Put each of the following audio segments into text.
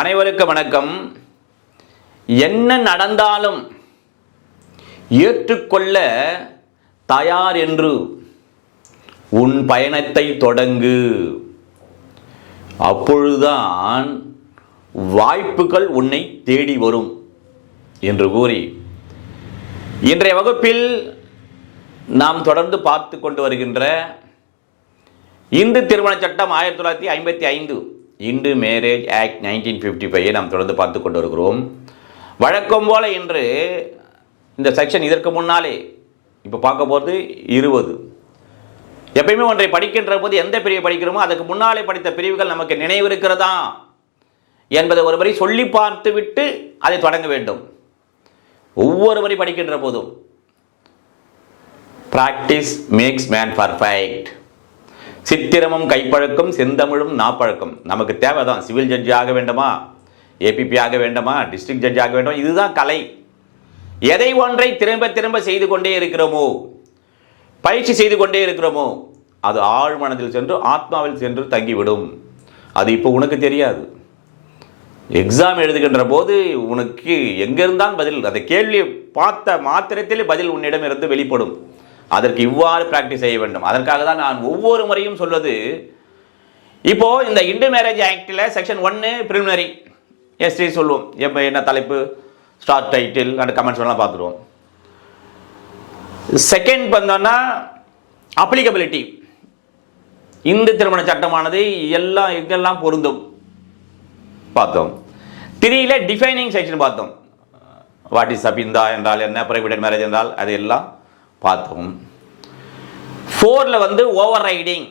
அனைவருக்கும் வணக்கம். என்ன நடந்தாலும் ஏற்றுக்கொள்ள தயார் என்று உன் பயணத்தை தொடங்கு. அப்பொழுதுதான் வாய்ப்புகள் உன்னை தேடி வரும் என்று கூறி இன்றைய வகுப்பில் நாம் தொடர்ந்து பார்த்து கொண்டு வருகின்ற இந்து திருமண சட்டம் ஆயிரத்தி தொள்ளாயிரத்தி ஐம்பத்தி ஐந்து Hindu marriage act nineteen fifty ஃபைவை நாம் தொடர்ந்து பார்த்து கொண்டு வருகிறோம் வழக்கம் போல இன்று இந்த செக்ஷன் இதற்கு முன்னாலே இப்போ பார்க்க போகிறது இருபது. எப்பயுமே ஒன்றை படிக்கின்ற போது எந்த பிரிவு படிக்கிறோமோ அதுக்கு முன்னாலே படித்த பிரிவுகள் நமக்கு நினைவு இருக்கிறதா என்பதை ஒருவரை சொல்லி பார்த்துவிட்டு அதை தொடங்க வேண்டும். ஒவ்வொரு வரி படிக்கின்ற போதும். ப்ராக்டிஸ் மேக்ஸ் மேன் பர்ஃபெக்ட் சித்திரமும் கைப்பழக்கம் செந்தமிழும் நாப்பழக்கம். நமக்கு தேவைதான். சிவில் ஜட்ஜி ஆக வேண்டுமா? ஏபிபி ஆக வேண்டுமா? டிஸ்ட்ரிக்ட் ஜட்ஜி ஆக வேண்டுமா? இதுதான் கலை. எதை ஒன்றை திரும்ப திரும்ப செய்து கொண்டே இருக்கிறோமோ பயிற்சி செய்து கொண்டே இருக்கிறோமோ அது ஆழ் மனதில் சென்று ஆத்மாவில் சென்று தங்கிவிடும். அது இப்போ உனக்கு தெரியாது. எக்ஸாம் எழுதுகின்ற போது உனக்கு எங்கிருந்தான் பதில். அந்த கேள்வியை பார்த்த மாத்திரத்திலே பதில் உன்னிடம் இருந்து வெளிப்படும். அதற்கு இவ்வாறு பிராக்டிஸ் செய்ய வேண்டும். அதற்காக தான் நான் ஒவ்வொரு முறையும் சொல்வது இப்போ இந்த இந்து மேரேஜ் ஆக்டில் செக்ஷன் ஒன்று பிரிமினரி எஸ்டி சொல்லுவோம். எப்போ என்ன தலைப்பு? ஸ்டார்ட் டைட்டில் அந்த கமெண்ட்ஸ் எல்லாம் பார்த்துருவோம். செகண்ட் வந்தோன்னா அப்ளிகபிலிட்டி இந்து திருமண சட்டமானது எல்லாம் எங்கெல்லாம் பொருந்தும். பார்த்தோம். த்ரீல டிஃபைனிங் செக்ஷன் பார்த்தோம். வாட் இஸ் அபிந்தா என்றால் என்ன? பிரைவேட் மேரேஜ் என்றால் அது எல்லாம் பார்த்தோம். ஃபோரில் வந்து ஓவர் ரைடிங்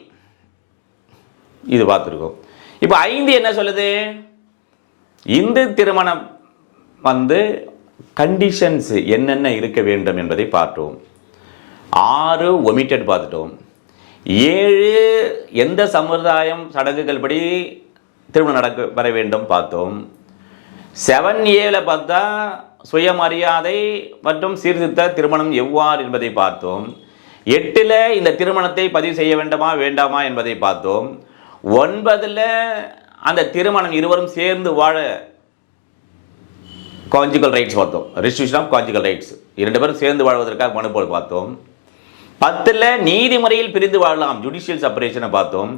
இது பார்த்துருக்கோம். இப்போ ஐந்து என்ன சொல்லுது? இந்து திருமணம் வந்து கண்டிஷன்ஸ் என்னென்ன இருக்க வேண்டும் என்பதை பார்த்தோம். ஆறு ஒமிட்டட் பார்த்துட்டோம். ஏழு எந்த சமுதாயம் சடங்குகள் படி திருமணம் நடக்க வர வேண்டும் பார்த்தோம். செவன் ஏல பார்த்தா சுயமரியாதை மற்றும் சீர்திருத்த திருமணம் எவ்வாறு என்பதை பார்த்தோம். எட்டில் இந்த திருமணத்தை பதிவு செய்ய வேண்டுமா வேண்டாமா என்பதை பார்த்தோம். ஒன்பதில் அந்த திருமணம் இருவரும் சேர்ந்து வாழ கான்ஜுகல் ரைட்ஸ் பார்த்தோம். ரெஸ்டியூஷன் ஆஃப் கான்ஜுகல் ரைட்ஸ் இரண்டு பேரும் சேர்ந்து வாழ்வதற்காக மனுப்போல் பார்த்தோம். பத்தில் நீதிமுறையில் பிரிந்து வாழலாம் ஜுடிஷியல் செப்பரேஷனை பார்த்தோம்.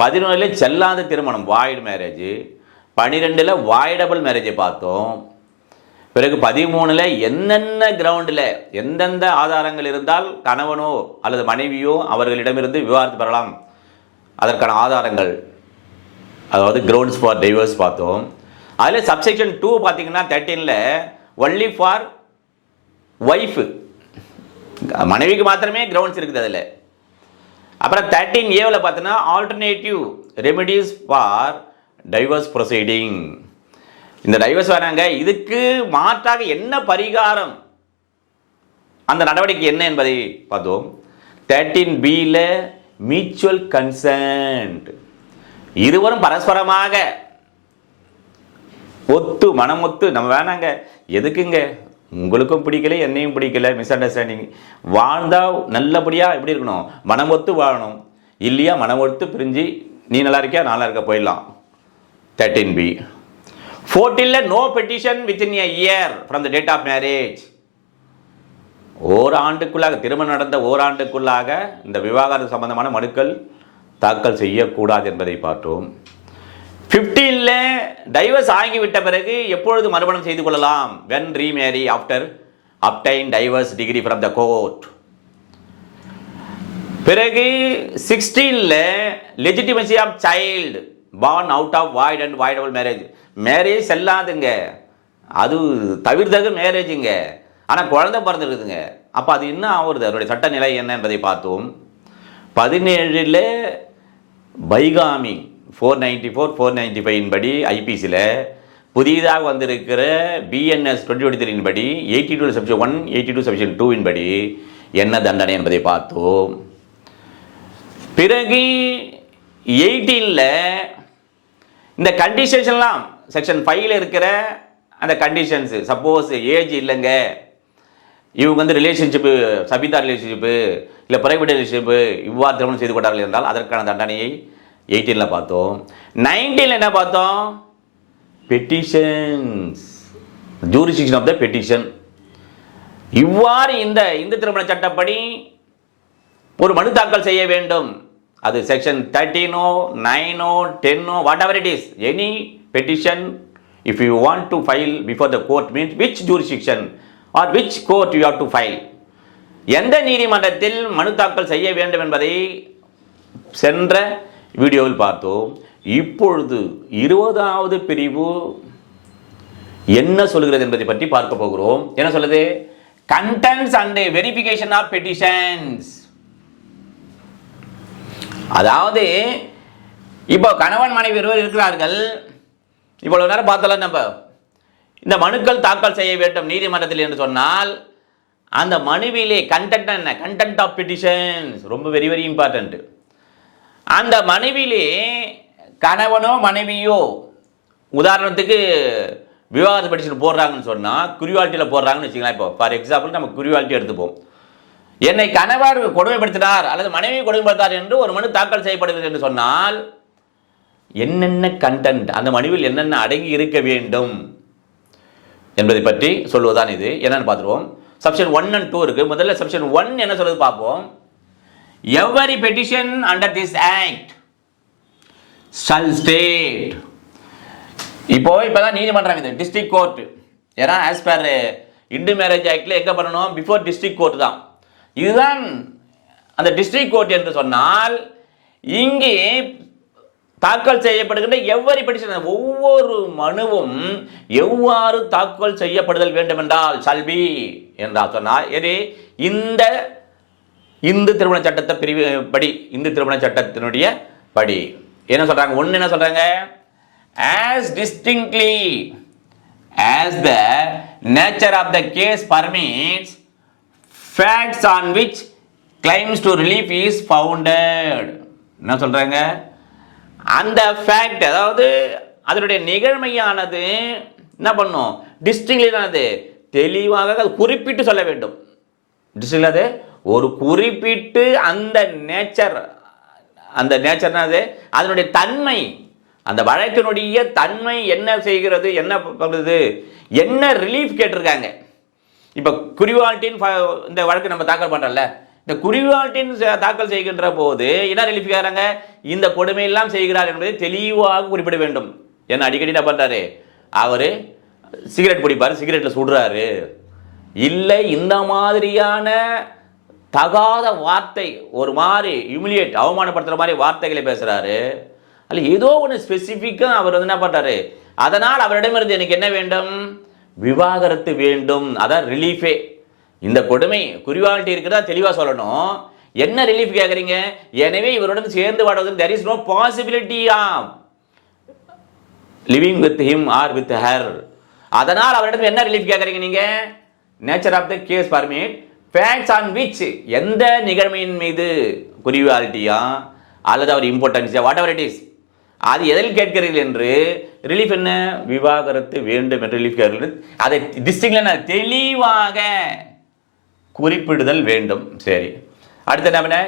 பதினொன்றில் செல்லாத திருமணம் வாய்டு மேரேஜ் பன்னிரெண்டில் வாய்டபிள் மேரேஜை பார்த்தோம். பிறகு பதிமூணில் என்னென்ன கிரவுண்டில் எந்தெந்த ஆதாரங்கள் இருந்தால் கணவனோ அல்லது மனைவியோ அவர்களிடமிருந்து விவாதத்து பெறலாம். அதற்கான ஆதாரங்கள் அதாவது கிரவுண்ட்ஸ் ஃபார் டைவர்ஸ் பார்த்தோம். அதில் சப்செக்ஷன் டூ பார்த்தீங்கன்னா தேர்ட்டீனில் ஒன்லி ஃபார் ஒய்ஃபு மனைவிக்கு மாத்திரமே கிரவுண்ட்ஸ் இருக்குது அதில். அப்புறம் தேர்ட்டீன் ஏவில் பார்த்தீங்கன்னா alternative remedies for divorce proceeding இந்த டைவர்ஸ் வராங்க. இதுக்கு மாற்றாக என்ன பரிகாரம்? அந்த நடவடிக்கை என்ன என்பதை பார்த்தோம். தேர்ட்டீன் பியில் மியூச்சுவல் கன்சென்ட் இருவரும் பரஸ்பரமாக ஒத்து மனம் ஒத்து நம்ம வேணாங்க. எதுக்குங்க? உங்களுக்கும் பிடிக்கல என்னையும் பிடிக்கல மிஸ் அண்டர்ஸ்டாண்டிங் வாழ்ந்தால் நல்லபடியாக எப்படி இருக்கணும்? மனம் ஒத்து வாழணும். இல்லையா? மனம் ஒத்து பிரிஞ்சு நீ நல்லா இருக்கியா? நல்லா இருக்க போயிடலாம். Thirteen B ஃபோர்டீன்ல no petition in a year from the date of marriage ஓராண்டுக்குள்ளாக திருமணம் நடந்த ஓராண்டுக்குள்ளாக இந்த விவாகரத்து சம்பந்தமான மனுக்கள் தாக்கல் செய்யக்கூடாது என்பதை பார்த்தோம். ஃபிஃப்டீனில் டைவர்ஸ் ஆகிவிட்ட பிறகு எப்பொழுது மறுமணம் செய்து கொள்ளலாம்? When remarry after obtain divorce decree from the court பிறகு சிக்ஸ்டீனில் legitimacy of child born out of void and voidable marriage marriage செல்லாதுங்க. அது தவிர்த்தக மேரேஜுங்க ஆனால் குழந்தை பிறந்துருக்குதுங்க. அப்போ அது என்ன ஆகுறது அதனுடைய சட்ட நிலை என்ன என்பதை பார்த்தோம். பதினேழில் bigamy four ninety four four ninety five படி ஐபிசியில் புதிதாக வந்திருக்கிற பிஎன்எஸ் டுவெண்ட்டி டுவெண்ட்டி த்ரீயின் படி eighty two subsection one eighty two subsection டூவின் படி என்ன தண்டனை என்பதை பார்த்தோம். பிறகு எயிட்டீனில் இந்த கண்டிஷன்ஸ்லாம் செக்ஷன் ஃபைவ்ல இருக்கிற அந்த கண்டிஷன்ஸு சப்போஸ் ஏஜ் இல்லைங்க. இவங்க வந்து ரிலேஷன்ஷிப்பு சபிதா ரிலேஷன்ஷிப்பு இல்லை பிரைவேட் ரிலேஷன்ஷிப்பு இவ்வாறு திருமணம் செய்து கொண்டார்கள் என்றால் அதற்கான தண்டனையை எயிட்டீனில் பார்த்தோம். நைன்டீனில் என்ன பார்த்தோம்? Petitions jurisdiction of the petition இவ்வாறு இந்த இந்து திருமண சட்டப்படி ஒரு மனு தாக்கல் செய்ய வேண்டும். அது செக்ஷன் தேர்ட்டீனோ நைனோ டென்னோ whatever it is any petition if you want to file before the court means which jurisdiction or which court you have to file எந்த நீதிமன்றத்தில் மனு தாக்கல் செய்ய வேண்டும் என்பதை சென்ற வீடியோவில் பார்த்தோம். இப்பொழுது இருபதாவது பிரிவு என்ன சொல்கிறது என்பதை பற்றி பார்க்க போகிறோம். என்ன சொல்லுது? Contents and verification of petitions அதாவது இப்போ கணவன் மனைவி இருவர் இருக்கிறார்கள். இவ்வளவு நேரம் பார்த்தலாம் நம்ம இந்த மனுக்கள் தாக்கல் செய்ய வேண்டும் நீதிமன்றத்தில் என்று சொன்னால் அந்த மனுவிலே கண்டென்ட் என்ன? கண்டென்ட் ஆஃப் பெட்டிஷன்ஸ் ரொம்ப வெரி வெரி இம்பார்ட்டன்ட் அந்த மனைவிலே கணவனோ மனைவியோ உதாரணத்துக்கு விவாகரத்து பெட்டிஷன் போடுறாங்கன்னு சொன்னால் குறிவாலிட்டியில் போடுறாங்கன்னு வச்சுக்கலாம் இப்போ. ஃபார் எக்ஸாம்பிள் நம்ம குறிவாலிட்டி எடுத்துப்போம். என்னை கணவர் கொடுமைப்படுத்தினார் அல்லது மனைவி கொடுமைப்படுத்தார் என்று ஒரு மனு தாக்கல் செய்யப்படுகிறது என்று சொன்னால் என்னென்ன கண்டென்ட் அந்த மனுவில் என்னென்ன அடங்கி இருக்க வேண்டும் என்பதை பற்றி சொல்வதுதான் இது. என்னென்னு பார்த்துருவோம். சப்ஷன் ஒன் அண்ட் டூ இருக்குது முதல்ல சப்ஷன் ஒன் என்ன சொல்லுது பார்ப்போம். Every petition under this act shall state இப்போ இப்பதான் நீதிமன்றம் இது. டிஸ்ட்ரிக்ட் கோர்ட் ஏன்னா ஆஸ் பர் இந்து மேரேஜ் ஆக்டில் எங்கே பண்ணணும்? பிஃபோர் டிஸ்ட்ரிக்ட் கோர்ட் தான். இதுதான் அந்த டிஸ்ட்ரிக்ட் கோர்ட் என்று சொன்னால் இங்கே தாக்கல் செய்யப்படுகின்ற எவ்வரி பெட்டிஷன் ஒவ்வொரு மனுவும் எவ்வாறு தாக்கல் செய்யப்படுதல் வேண்டும் என்றால் சல்வி என்றால் சொன்னால் எது இந்த இந்து திருமண சட்டத்தை பிரிவு படி இந்து திருமண சட்டத்தினுடைய படி. என்ன சொல்றாங்க? ஒன்று என்ன சொல்றாங்க? As distinctly as the nature of the case permits facts on which claims to relief is founded என்ன சொல்றாங்க? அந்த ஃபேக்ட் அதாவது அதனுடைய நிகழ்மையானது என்ன பண்ணும்? டிஸ்ட்ரிக்ட்லானது தெளிவாக அது குறிப்பிட்டு சொல்ல வேண்டும். டிஸ்ட்ரிக்ட் அது ஒரு குறிப்பிட்டு அந்த நேச்சர் அந்த நேச்சர்னாது அதனுடைய தன்மை அந்த வழக்கினுடைய தன்மை என்ன செய்கிறது என்ன பண்ணுது என்ன ரிலீஃப் கேட்டிருக்காங்க. இப்போ குறிவால்ட்டின் இந்த வழக்கு நம்ம தாக்கல் பண்ணுறோம்ல இந்த குறிவாட்டின் தாக்கல் செய்கின்ற போது என்ன எழுப்பிக்காரங்க இந்த கொடுமையெல்லாம் செய்கிறார் என்பதை தெளிவாக குறிப்பிட வேண்டும். என்ன அடிக்கடி என்ன பண்ணுறாரு அவர் சிகரெட் பிடிப்பார் சிகரெட்டில் சுடுறாரு. இல்லை இந்த மாதிரியான தகாத வார்த்தை ஒரு மாதிரி ஹியூமிலியேட் அவமானப்படுத்துகிற மாதிரி வார்த்தைகளை பேசுகிறாரு அல்ல ஏதோ ஒன்று ஸ்பெசிஃபிக்காக அவர் வந்து என்ன பண்ணுறாரு அதனால் அவரிடமிருந்து எனக்கு என்ன வேண்டும்? விவாகரத்து வேண்டும். அதான் ரிலீஃபே இந்த கொடுமை குறிவாலிட்டி இருக்கிறதா தெளிவாக சொல்லணும். என்ன ரிலீஃப் கேட்குறீங்க எனவே இவருடன் சேர்ந்து வாடுவதற்கு there is no possibility living with him or with her அதனால் அவரிடம் என்ன ரிலீஃப் கேட்குறீங்க நீங்கள் nature of the case permit facts on which எந்த நிகழ்மையின் மீது குறிவாலிட்டியா அல்லது அவர் இம்பார்ட்டன்ஸா வாட் எவர் இட் இஸ் அது எதில் கேட்கிறீர்கள் என்று ரிலீஃப் என்ன? விவாகரத்து வேண்டும் என்று ரிலீஃப் கேட்கிறது அதை டிஸ்ட்ரிக்ட்ல தெளிவாக குறிப்பிடுதல் வேண்டும். சரி. அடுத்து என்ன பண்ண?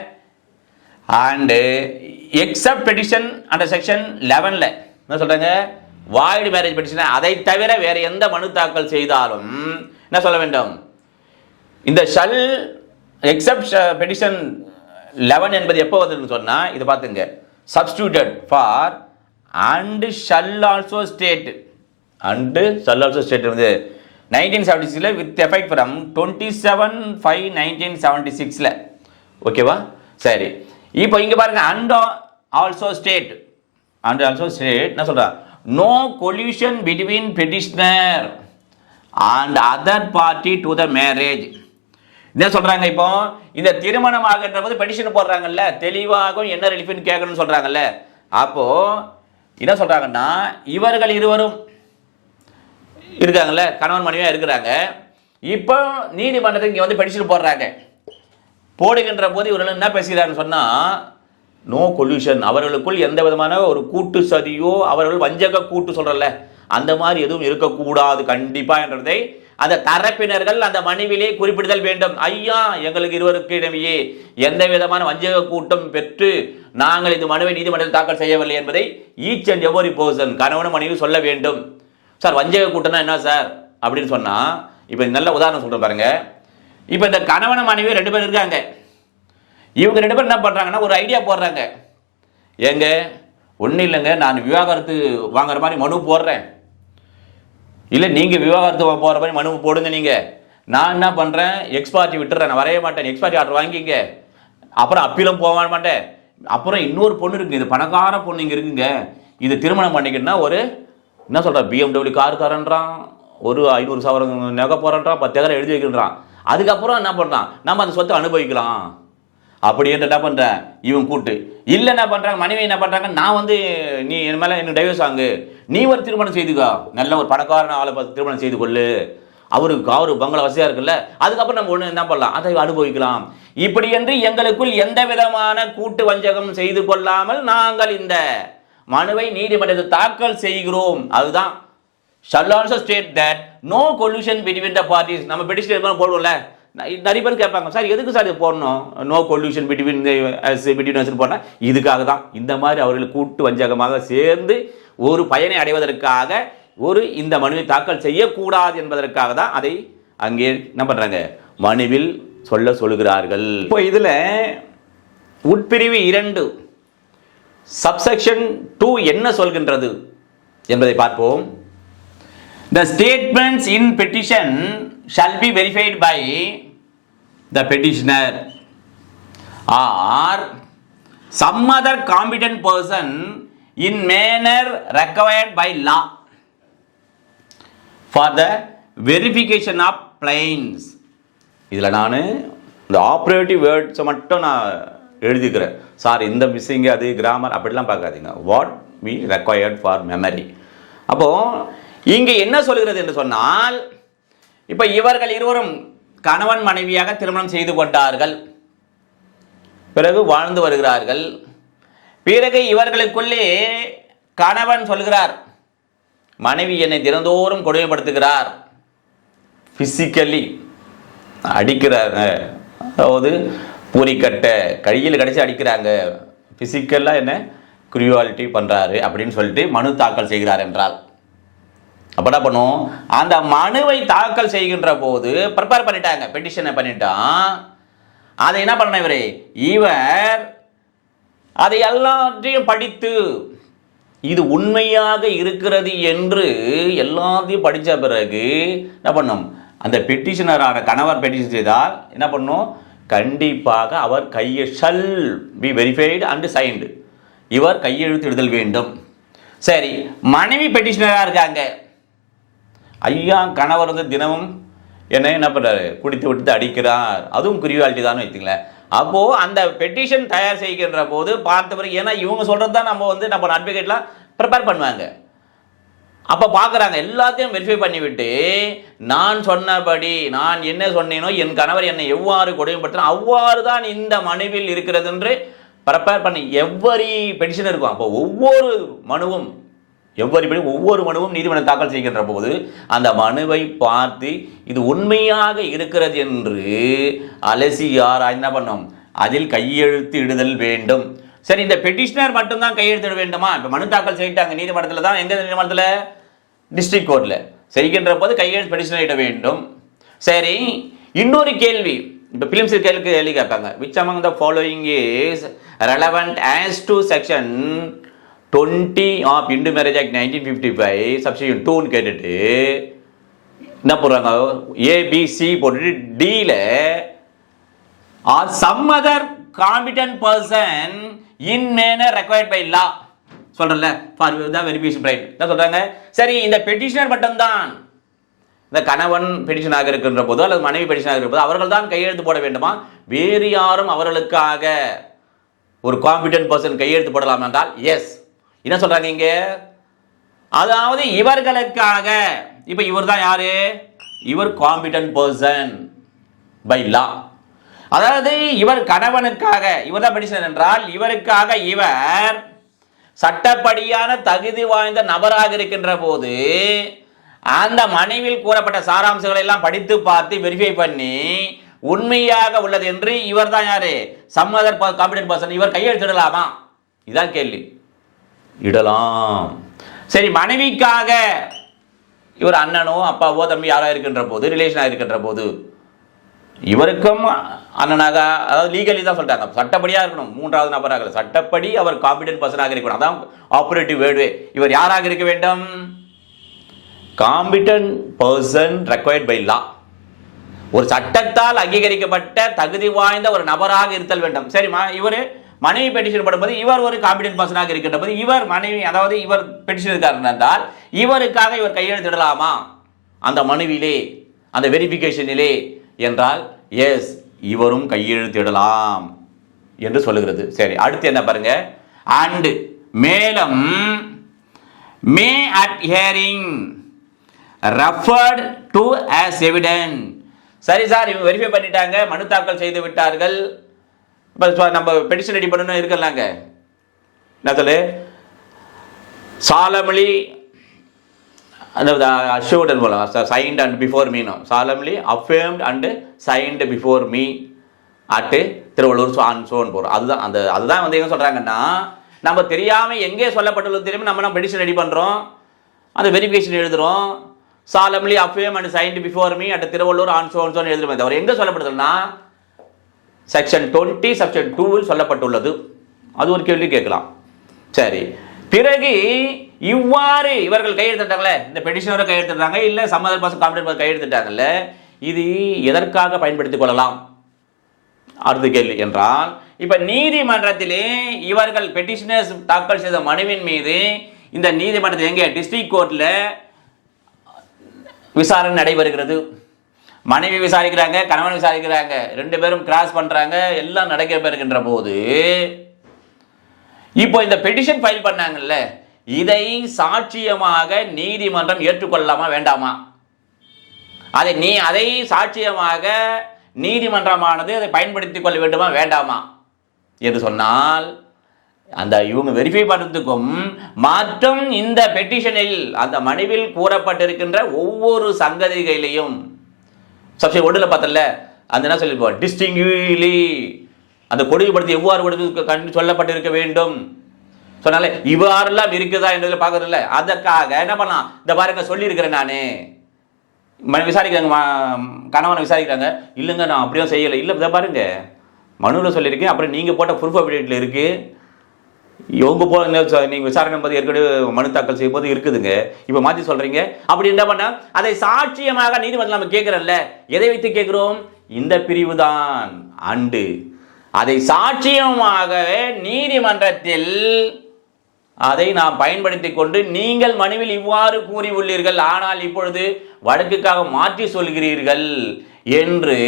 அண்டு எக்ஸப்ட் பெட்டிஷன் அந்த செக்ஷன் லெவனில் என்ன சொல்கிறாங்க வாய்டு மேரேஜ் பெட்டிஷன் அதை தவிர வேறு எந்த மனு தாக்கல் செய்தாலும் என்ன சொல்ல வேண்டும்? இந்த ஷல் எக்ஸப்ட் பெட்டிஷன் லெவன் என்பது எப்போ வந்ததுன்னு சொன்னால் இது பார்த்துங்க. Substituted for and shall also state and shall also state வந்து நைன்டீன் செவன்டி சிக்ஸில் with effect from twenty seven five nineteen seventy சிக்ஸில் ஓகேவா சரி. இப்போ இங்கே பாருங்க and also state and also state என்ன சொல்கிறேன் no collusion between petitioner and other party to the marriage என்ன சொல்கிறாங்க இப்போ? இந்த திருமணம் ஆகின்ற போது பெட்டிஷன் போடுறாங்கல்ல தெளிவாகவும் என்ன ரிலீஃப்னு கேட்கணும்னு சொல்கிறாங்கல்ல அப்போது என்ன சொல்கிறாங்கன்னா இவர்கள் இருவரும் இருக்காங்கல்ல கணவன் மனைவியாக இருக்கிறாங்க. இப்போ நீதிமன்றத்தை இங்கே வந்து பெட்டிஷன் போடுறாங்க. போடுகின்ற போது இவர்கள் என்ன பேசுகிறாருன்னு சொன்னால் நோ கொல்யூஷன் அவர்களுக்குள் எந்த விதமான ஒரு கூட்டு சதியோ அவர்கள் வஞ்சக கூட்டு சொல்கிறல்ல அந்த மாதிரி எதுவும் இருக்கக்கூடாது கண்டிப்பாக என்றதை அந்த தரப்பினர்கள் அந்த மனைவிலே குறிப்பிடுதல் வேண்டும். ஐயா எங்களுக்கு இருவருக்கு இடையே எந்த விதமான வஞ்சக கூட்டம் பெற்று நாங்கள் இந்த மனுவை நீதிமன்றத்தில் தாக்கல் செய்யவில்லை என்பதை ஈச் அண்ட் எவரி பர்சன் கணவனும் மனைவி சொல்ல வேண்டும். சார் வஞ்சக கூட்டம்னா என்ன சார்? அப்படின்னு சொன்னால் இப்போ நல்ல உதாரணம் சொல்கிறேன் பாருங்க. இப்போ இந்த கணவன மனைவி ரெண்டு பேர் இருக்காங்க. இவங்க ரெண்டு பேரும் என்ன பண்ணுறாங்கன்னா ஒரு ஐடியா போடுறாங்க. ஏங்க ஒன்றும் இல்லைங்க நான் விவாகரத்து வாங்குற மாதிரி மனு போடுறேன். இல்லை நீங்கள் விவாகரத்து போகிற மாதிரி மனு போடுங்க நீங்கள் நான் என்ன பண்ணுறேன் எக்ஸ்பார்ட்டி விட்டுறேன் நான் வரைய மாட்டேன். எக்ஸ்பார்ட்டி ஆர்டர் வாங்கிங்க அப்புறம் அப்பீலும் போக மாட்டேன். அப்புறம் இன்னொரு பொண்ணு இருக்குங்க. இது பணக்கார பொண்ணு இங்கே இருக்குங்க. இது திருமணம் பண்ணிக்கிட்டுனா ஒரு என்ன சொல்கிறா பிஎம்டபிள்யூ கார் தரேன்றான் ஒரு ஐநூறு சவரம் நகை போகிறன்றான் பத்து எழுதி வைக்கின்றான் அதுக்கப்புறம் என்ன பண்ணுறான் நம்ம அந்த சொத்தை அனுபவிக்கலாம். அப்படி என்று என்ன பண்ணுறேன் இவன் கூட்டு. இல்லை என்ன பண்ணுறாங்க மனைவி என்ன பண்ணுறாங்க நான் வந்து நீ என் மேலே எனக்கு டைவர்ஸ் ஆங்கு? நீ ஒரு திருமணம் செய்துக்கோ. நல்ல ஒரு பணக்காரன ஆளை பார்த்து திருமணம் செய்து கொள்ளு. அவருக்கு அவரு பங்களா வசதியாக இருக்குல்ல? அதுக்கப்புறம் நம்ம ஒன்று என்ன பண்ணலாம்? அதை அனுபவிக்கலாம். இப்படி என்று எங்களுக்குள் எந்த விதமான கூட்டு வஞ்சகம் செய்து கொள்ளாமல் நாங்கள் இந்த மனுவை நீதிமன்றத்தில் தாக்கல் செய்கிறோம். அதுதான். Shall also state that no collusion between the parties நம்ம பெட்டிஷன் போடுவோம்ல. நிறைய பேர் கேட்பாங்க சார் எதுக்கு சார் இது போடணும்? நோ கொல்யூஷன் பிட்வீன் பிட்வீன் போனால் இதுக்காக தான். இந்த மாதிரி அவர்கள் கூட்டு வஞ்சகமாக சேர்ந்து ஒரு பயனை அடைவதற்காக ஒரு இந்த மனுவை தாக்கல் செய்யக்கூடாது என்பதற்காக தான் அதை அங்கே என்ன பண்ணுறாங்க மனுவில் சொல்ல சொல்கிறார்கள் இப்போ இதில் உட்பிரிவு இரண்டு. சப்செக்ஷன் டூ என்ன சொல்கின்றது என்பதை பார்ப்போம் the statements in petition shall be verified by the petitioner or some other competent person in manner required by law for the verification of plaints இதில் நான் இந்த ஆப்ரேட்டிவ் வேர்ட்ஸை மட்டும் நான் எழுதிக்கிறேன். சார் இந்த மிஸ்ஸிங் அது கிராமர் அப்படிலாம் பார்க்காதீங்க. What we required for memory அப்போது இங்கே என்ன சொல்கிறது என்று சொன்னால் இப்போ இவர்கள் இருவரும் கணவன் மனைவியாக திருமணம் செய்து கொண்டார்கள். பிறகு வாழ்ந்து வருகிறார்கள். பிறகு இவர்களுக்குள்ளே கணவன் சொல்கிறார் மனைவி என்னை தினந்தோறும் கொடுமைப்படுத்துகிறார். ஃபிசிக்கலி அடிக்கிறார். அதாவது பூரிக்கட்டை கையில் கடிச்சு அடிக்கிறாங்க. ஃபிசிக்கலாக என்ன? குரியாலிட்டி பண்ணுறாரு அப்படின்னு சொல்லிட்டு மனு தாக்கல் செய்கிறார் என்றால். அப்போ என்ன பண்ணும்? அந்த மனுவை தாக்கல் செய்கின்ற போது ப்ரிப்பேர் பண்ணிட்டாங்க. பெட்டிஷனை பண்ணிட்டான். அதை என்ன பண்ண இவர்? இவர் அதை எல்லாத்தையும் படித்து இது உண்மையாக இருக்கிறது என்று எல்லாத்தையும் படித்த பிறகு என்ன பண்ணும்? அந்த பெட்டிஷனரான கணவர் பெட்டிஷன் செய்தால் என்ன பண்ணும்? கண்டிப்பாக அவர் கையை shall be verified and signed இவர் கையெழுத்திடுதல் வேண்டும். சரி மனைவி பெட்டிஷனராக இருக்காங்க? ஐயா கணவர் வந்து தினமும் என்ன என்ன பண்ணுறாரு குடித்து விட்டு அடிக்கிறார். அதுவும் குறிவாலிட்டி தான் வச்சுங்களேன் அப்போது அந்த பெட்டிஷன் தயார் செய்கின்ற போது பார்த்த பிறகு ஏன்னா இவங்க சொல்கிறது தான் நம்ம வந்து நம்ம அட்வொகேட்லாம் ப்ரிப்பேர் பண்ணுவாங்க. அப்போ பார்க்குறாங்க எல்லாத்தையும் வெரிஃபை பண்ணிவிட்டு நான் சொன்னபடி நான் என்ன சொன்னேனோ என் கணவர் என்னை எவ்வாறு கொடுமைப்படுத்தினோ அவ்வாறு தான் இந்த மனுவில் இருக்கிறது என்று ப்ரிப்பேர் பண்ணி எவ்வரி பெடிஷன் இருக்கும். அப்போ ஒவ்வொரு மனுவும் எவ்வரிபடி ஒவ்வொரு மனுவும் நீதிமன்றம் தாக்கல் செய்கின்ற போது அந்த மனுவை பார்த்து இது உண்மையாக இருக்கிறது என்று அலசி யார் என்ன பண்ணும்? அதில் கையெழுத்து இடுதல் வேண்டும். சரி இந்த பெட்டிஷனர் மட்டும்தான் கையெழுத்திட வேண்டுமா? இப்போ மனு தாக்கல் செய்யிட்டாங்க நீதிமன்றத்தில் தான் எந்த நீதிமன்றத்தில்? டிஸ்ட்ரிக்ட் கோர்ட்டில் செய்கின்ற போது கையெழுத்து பெட்டிஷனர் இட வேண்டும். சரி இன்னொரு கேள்வி. இப்போ பிலிம்ஸ் கேள்வி கேள்வி கேட்பாங்க which among the following is relevant as to section twenty of Hindu marriage act nineteen fifty five சப்ஸ்டியூன் டூன்னு கேட்டுட்டு என்ன போடுறாங்க? ஏபிசி போட்டுட்டு டியில் or some other competent person in manner required by law சொல்கிறேன்ல ஃபார் தான் வெரிஃபிகேஷன் ரைட் என்ன சொல்கிறாங்க சரி இந்த பெட்டிஷனர் மட்டும்தான். இந்த கணவன் பெட்டிஷனாக இருக்கின்ற போது அல்லது மனைவி பெட்டிஷனாக இருக்கிற போதோ அவர்கள் தான் கையெழுத்து போட வேண்டுமா? வேறு யாரும் அவர்களுக்காக ஒரு காம்பிடன்ட் பர்சன் கையெழுத்து போடலாம் என்றால் எஸ் என்ன சொல்றாங்க இங்க? அதாவது இவர்களுக்காக. இப்போ இவர் தான் யாரு? இவர் காம்பிடன்ட் பர்சன் பை லா அதாவது இவர் கணவனுக்காக இவர் தான் பெட்டிஷனர் என்றால் இவருக்காக இவர் சட்டப்படியான தகுதி வாய்ந்த நபராக இருக்கின்ற போது அந்த மனைவியில் கூறப்பட்ட சாராம்சங்களை எல்லாம் படித்து பார்த்து வெரிஃபை பண்ணி உண்மையாக உள்ளது என்று இவர் தான் யாரு? சம்மதர் காம்பிடன்ட் பர்சன் இவர் கையெழுத்திடலாமா? இதான் கேள்வி. இடலாம். சரி மனைவிக்காக இவர் அண்ணனோ அப்பாவோ தம்பி யாரோ இருக்கின்ற போது ரிலேஷனாக இருக்கின்ற போது இவருக்கும் அண்ணனாக அதாவது லீகலி தான் சொல்றாங்க. சட்டப்படியாக இருக்கணும். மூன்றாவது நபராக சட்டப்படி அவர் காம்பிடன்ட் பர்சனாக இருக்கணும். அதான் ஆப்ரேட்டிவ் வேர்டுவே இவர் யாராக இருக்க வேண்டும்? Competent person required by law ஒரு சட்டத்தால் அங்கீகரிக்கப்பட்ட தகுதி வாய்ந்த ஒரு நபராக இருத்தல் வேண்டும். சரிம்மா இவர் மனைவி பெட்டிஷன் பண்ணும்போது இவர் ஒரு காம்பிடன்ட் பர்சனாக இருக்கின்ற போது இவர் மனைவி அதாவது இவர் பெட்டிஷன் இருக்கார் என்றால் இவருக்காக இவர் கையெழுத்திடலாமா? அந்த மனுவிலே அந்த வெரிஃபிகேஷனிலே என்றால் எஸ் இவரும் கையெழுத்திடலாம் என்று சொல்லுகிறது. சரி அடுத்து என்ன பாருங்க. அண்டு மேலும் may at hearing referred to as evident சரி சார் இவங்க வெரிஃபை பண்ணிட்டாங்க மனு தாக்கல் செய்து விட்டார்கள். இப்போ நம்ம பெட்டிஷன் ரெடி பண்ணணும் இருக்கலாங்க. என்ன சொல்லு? சாலமொழி அந்த அண்ட் போல சைன்ட் அண்ட் பிஃபோர் மீனும் solemnly affirmed and signed before me at Tiruvallur சுவான் சோன் போகிறோம் அதுதான் அந்த அதுதான் வந்து என்ன சொல்கிறாங்கன்னா நம்ம தெரியாமல் எங்கே சொல்லப்பட்டுள்ளது தெரியாமல் நம்ம நம்ம பெடிஷன் ரெடி பண்ணுறோம் அந்த வெரிஃபிகேஷன் எழுதுகிறோம் solemnly affirm and signed before me at Tiruvallur on zone சோன் எழுதுறோமே தவிர எங்கே சொல்லப்படுதுன்னா செக்ஷன் டுவெண்ட்டி செக்ஷன் டூவில் சொல்லப்பட்டுள்ளது. அது ஒரு கேள்வி கேட்கலாம். சரி. பிறகு இவ்வாறு இவர்கள் கையெழுத்திட்டாங்களே? இந்த பெடிஷனரை கையெழுத்திட்டாங்க இல்லை சம்மதர் பாசம் காம்பிடன்ட் கையெழுத்திட்டாங்கல்ல? இது எதற்காக பயன்படுத்திக் கொள்ளலாம்? அடுத்த கேள்வி என்றால் இப்ப நீதிமன்றத்திலே இவர்கள் பெட்டிஷனர்ஸ் தாக்கல் செய்த மனுவின் மீது இந்த நீதிமன்றத்தில் எங்கே? டிஸ்ட்ரிக்ட் கோர்ட்ல விசாரணை நடைபெறுகிறது. மனைவி விசாரிக்கிறாங்க கணவன் விசாரிக்கிறாங்க ரெண்டு பேரும் கிராஸ் பண்றாங்க எல்லாம் நடைபெறுகின்ற போது இப்போ இந்த பெட்டிஷன் ஃபைல் பண்ணாங்கல்ல இதை சாட்சியமாக நீதிமன்றம் ஏற்றுக்கொள்ளலாமா வேண்டாமா? அதை நீ அதை சாட்சியமாக நீதிமன்றமானது அதை பயன்படுத்திக் கொள்ள வேண்டுமா வேண்டாமா? என்று சொன்னால் அந்த இவங்க வெரிஃபை பண்ணுறதுக்கும் மற்றும் இந்த பெட்டிஷனில் அந்த மனுவில் கூறப்பட்டிருக்கின்ற ஒவ்வொரு சங்கதிகளிலையும் சப்ஷன் ஒன்றில் பார்த்தல அந்த என்ன சொல்லியிருப்போம்? டிஸ்டிங்லி அந்த கொடுமைப்படுத்தி எவ்வாறு கொடுத்து கண்டு சொல்லப்பட்டிருக்க வேண்டும்? சொன்னாலே இவ்வாறெல்லாம் இருக்குதா என்றதில் பார்க்கறதில்ல. அதற்காக என்ன பண்ணலாம்? இந்த பாருங்க சொல்லியிருக்கிறேன் நானே. விசாரிக்கிறாங்க மா- கணவனை விசாரிக்கிறாங்க. இல்லைங்க நான் அப்படியே செய்யலை. இல்லை இதை பாருங்க. மனுவில் சொல்லியிருக்கேன். அப்புறம் நீங்கள் போட்ட ப்ரூஃப் அப்டேட்டில் இருக்குது இவங்க போ நீங்கள் விசாரணை போது ஏற்கனவே மனு தாக்கல் செய்யும் போது இருக்குதுங்க. இப்போ மாற்றி சொல்கிறீங்க அப்படி என்ன பண்ண அதை சாட்சியமாக நீதிமன்றம் நம்ம கேட்குறோம்ல எதை வைத்து கேட்குறோம்? இந்த பிரிவு தான் அண்டு. அதை சாட்சியமாக நீதிமன்றத்தில் அதை நாம் பயன்படுத்தி கொண்டு நீங்கள் மனுவில் இவ்வாறு கூறி உள்ளீர்கள் ஆனால் இப்பொழுது வழக்குக்காக மாற்றி சொல்கிறீர்கள் என்று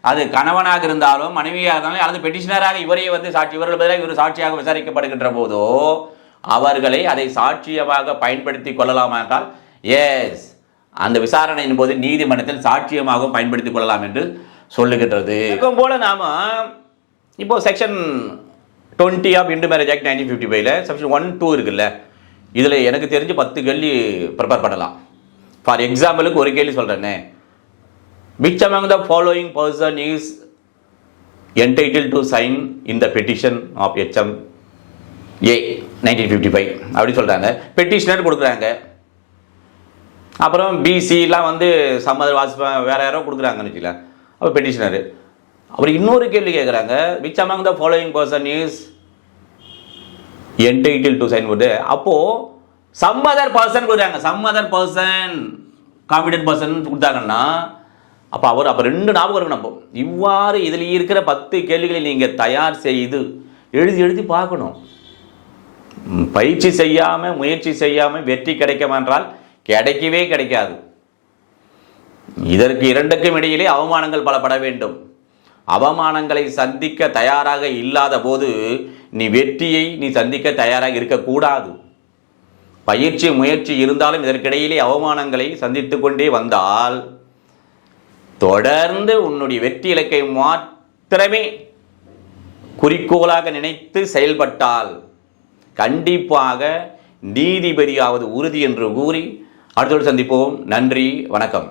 அது கணவனாக இருந்தாலும் மனைவியாக இருந்தாலும் அல்லது பெட்டிஷனராக இவரையே வந்து சாட்சி இவர்கள் பதிலாக இவர் சாட்சியாக விசாரிக்கப்படுகின்ற போதோ அவர்களை அதை சாட்சியமாக பயன்படுத்தி கொள்ளலாமா என்றால் எஸ் அந்த விசாரணையின் போது நீதிமன்றத்தில் சாட்சியமாக பயன்படுத்திக் கொள்ளலாம் என்று சொல்லுகின்றது. போல நாம இப்போது section twenty of Hindu marriage act nineteen fifty ஃபைவ்ல செக்ஷன் ஒன் டூ இருக்குல்ல. இதில் எனக்கு தெரிஞ்சு பத்து கேள்வி ப்ரிப்பேர் பண்ணலாம். ஃபார் எக்ஸாம்பிளுக்கு ஒரு கேள்வி சொல்கிறேனே which among the following person is entitled to sign in the petition of HM A nineteen fifty five அப்படி சொல்கிறாங்க பெட்டிஷனர் கொடுக்குறாங்க. அப்புறம் பிசிலாம் வந்து சம்மதர் வாசிப்பேன் வேறு யாரோ கொடுக்குறாங்கன்னு வச்சுக்கலாம் அப்போ பெட்டிஷனரு அப்புறம் இன்னொரு கேள்வி கேட்குறாங்க which among the following person is entitled to sign board அப்போது சம்மதர் பர்சன் கொடுக்குறாங்க. சம்மதர் பர்சன் காம்பிடன்ட் பர்சன் கொடுத்தாங்கன்னா அப்போ அவர் அப்போ ரெண்டு ஞாபகம் இருக்கணும் அப்போ இவ்வாறு இதில் இருக்கிற பத்து கேள்விகளை நீங்கள் தயார் செய்து எழுதி எழுதி பார்க்கணும். பயிற்சி செய்யாமல் முயற்சி செய்யாமல் வெற்றி கிடைக்கும் என்றால் கிடைக்கவே கிடைக்காது. இதற்கு இரண்டுக்கும் இடையிலே அவமானங்கள் பலப்பட வேண்டும். அவமானங்களை சந்திக்க தயாராக இல்லாத போது நீ வெற்றியை நீ சந்திக்க தயாராக இருக்கக்கூடாது. பயிற்சி முயற்சி இருந்தாலும் இதற்கிடையிலே அவமானங்களை சந்தித்து கொண்டே வந்தால் தொடர்ந்து உன்னுடைய வெற்றி இலக்கை மாத்திரமே குறிக்கோளாக நினைத்து செயல்பட்டால் கண்டிப்பாக நீதிபதியாவது உறுதி என்று கூறி அடுத்தோடு சந்திப்போம். நன்றி வணக்கம்.